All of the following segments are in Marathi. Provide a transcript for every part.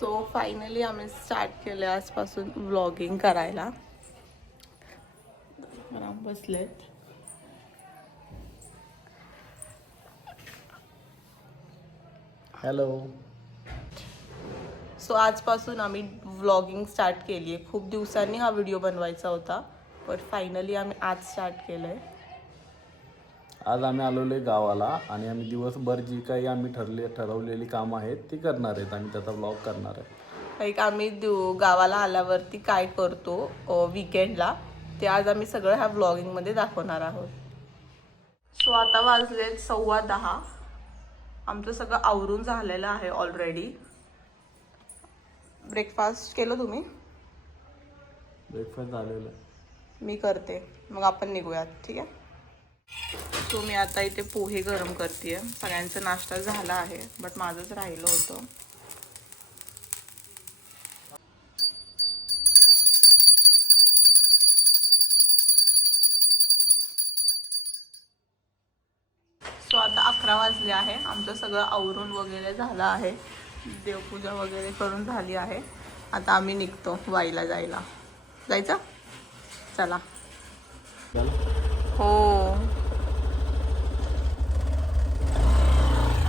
सो फायनली आम्ही स्टार्ट केलं आजपासून व्लॉगिंग करायला. आराम बसलेत. हॅलो. सो आजपासून आम्ही व्लॉगिंग स्टार्ट केली आहे. खूप दिवसांनी हा व्हिडिओ बनवायचा होता, पण फायनली आम्ही आज स्टार्ट केलं आहे. आज आम्ही आलेलो आहे गावाला आणि आम्ही दिवसभर जी काही आम्ही ठरवलेली कामं आहेत ती करणार आहेत. आम्ही त्याचा व्लॉग करणार आहे. लाईक आम्ही गावाला आल्यावरती काय करतो वीकेंडला, ते आज आम्ही सगळं ह्या व्लॉगिंगमध्ये दाखवणार आहोत. सो आता वाजले 10:15. आमचं सगळं आवरून झालेलं आहे ऑलरेडी. ब्रेकफास्ट केलं तुम्ही? ब्रेकफास्ट झालेलं आहे. मी करते, मग आपण निघूयात. ठीक आहे. सो मी आता इथे पोहे गरम करते. सगळ्यांचा नाश्ता झाला आहे, बट माझंच राहिलं होतं. सो आता 11 वाजले आहे. आमचं सगळं आवरून वगैरे झालं आहे. देवपूजा वगैरे करून झाली आहे. आता आम्ही निघतो वाईला जायचं. चला. हो,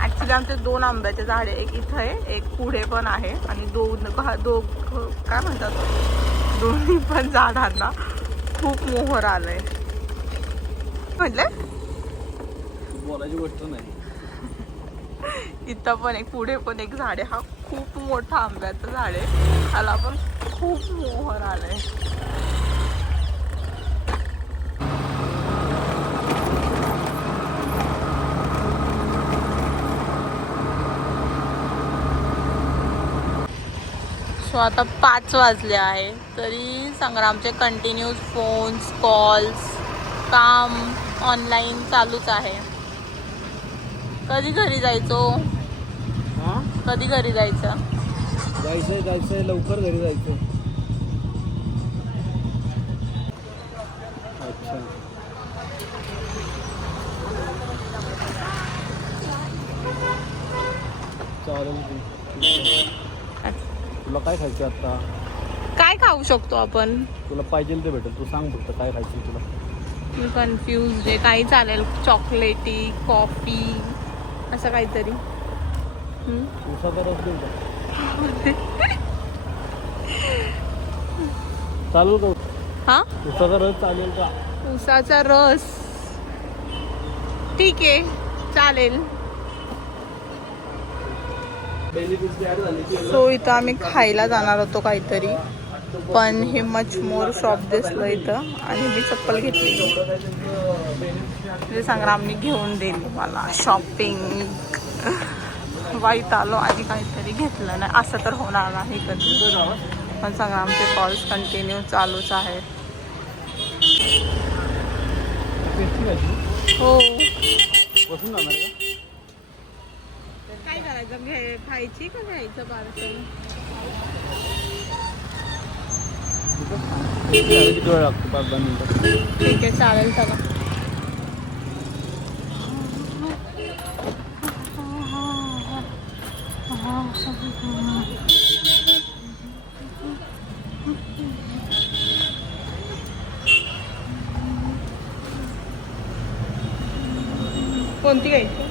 ॲक्च्युली आमचे 2 आंब्याचे झाड आहे. एक इथं आहे, एक पुढे पण आहे. आणि दोन काय म्हणतात, दोन्ही पण झाडांना खूप मोहर आलंय. म्हटलं बोलायची गोष्ट नाही. इथं पण एक, पुढे पण एक झाड आहे. हा खूप मोठा आंब्याचं झाड आहे. त्याला पण खूप मोहर आलंय. सो आता 5 वाजले आहे, तरी संग्रामचे कंटिन्यूस फोन्स, कॉल्स, काम ऑनलाईन चालूच आहे. कधी घरी जायचो? कधी घरी जायचं? जायचंय लवकर घरी जायचं. अच्छा. चालेल. तुला काय खायचं आता? काय खाऊ शकतो आपण? तुला पाहिजे ते भेटेल. तू सांग फक्त काय खायचं तुला. मी कन्फ्यूज आहे. काही चालेल, चॉकलेटी, कॉफी, असं काहीतरी. उसाचा रस देऊ का? चालेल का? हा, उसाचा रस चालेल का? उसाचा रस ठीक आहे, चालेल. सो इथं आम्ही खायला जाणार होतो काहीतरी, पण हे मच मोर शॉप दिसलं इथं आणि मी चप्पल घेतली. म्हणजे संग्रामने घेऊन दिली मला शॉपिंग. वाईट आलो आणि काहीतरी घेतलं नाही. असं तर होणार नाही कधी, पण संग्रामचे कॉल्स कंटिन्यू चालूच आहेत. हो. बसून जाणार का? काय करायचं, खायची का घ्यायचं पार्सल? किती वेळ लागतो? 5-10 मिनिटं. ठीक आहे, चालेल. चला. कोणती घ्यायची?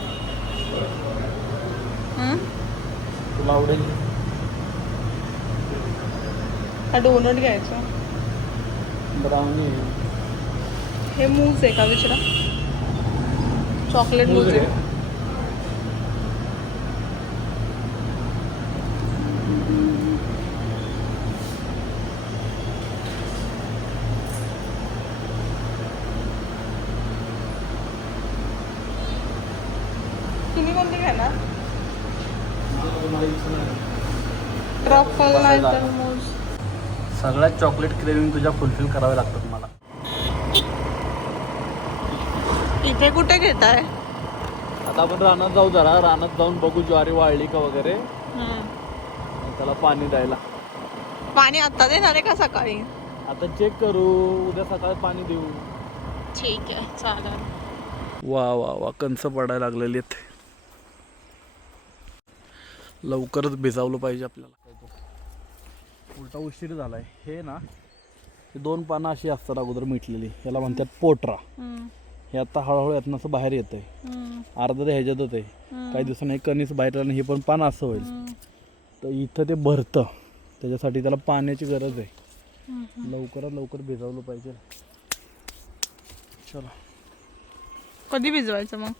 तुला आवडेल? हा डोनट घ्यायचं. ब्राउनी. हे मूज आहे का विचारा? चॉकलेट मूज आहे. तुम्ही कोणती घेणार? ट्रफल नाही तर मूज. सगळ्यात चॉकलेट क्रेविंग तुझ्या फुलफिल करावे लागतात मला. इथे कुठे घेताय? आता आपण रानात जाऊ, जरा रानात जाऊन बघू ज्वारी वाळली का वगैरे, त्याला पाणी द्यायला. पाणी आता देणार आहे का सकाळी? आता चेक करू, उद्या सकाळी पाणी देऊ. ठीक आहे, चालेल. वा वा वा, कंस पडायला लागलेली आहेत. लवकरच भिजावलं पाहिजे आपल्याला. उलटा उशीर झालाय. हे ना हे 2 पानं अशी असतात अगोदर मिटलेली, याला म्हणतात पोटरा. हे आता हळूहळू यातनं असं बाहेर येत आहे. अर्धा ते ह्याच्यातच आहे. काही दिवसांनी कणीस बाहेर आलं, हे पण पान असं होईल. तर इथं ते भरतं, त्याच्यासाठी त्याला पाण्याची गरज आहे. लवकरात लवकर भिजवलं पाहिजे. चला कधी भिजवायचं मग?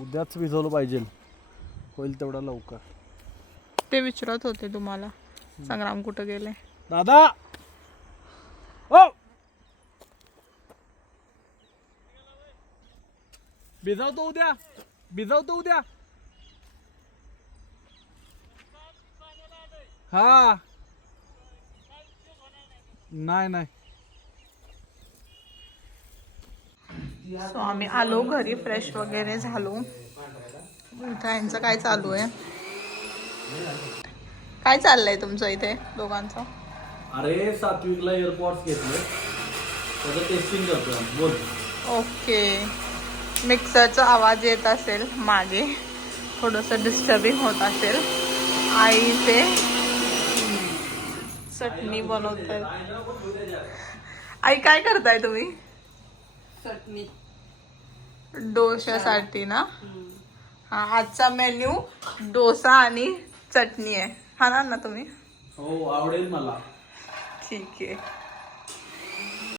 उद्याच भिजवलं पाहिजे, होईल तेवढा लवकर. ते विचारत होते तुम्हाला संग्राम कुठं गेले. दादा ओ भिजवतो उद्या. हा नाही. सो आम्ही आलो घरी, फ्रेश वगैरे झालो. इथं यांचं काय चालू आहे? काय चाललंय तुमचं इथे दोघांचं? अरे सात्विकला एअरपॉड्स घेतले, त्याचं टेस्टिंग करतो. बोल. ओके. मिक्सरचा आवाज येत असेल मागे, थोडंसं डिस्टर्बिंग होत असेल. आई ते चटणी बनवताय. आई काय करताय तुम्ही? चटणी डोशासाठी ना? हा, आजचा मेन्यू डोसा आणि चटणी आहे. खाणार ना तुम्ही? हो आवडेल मला. ठीक आहे.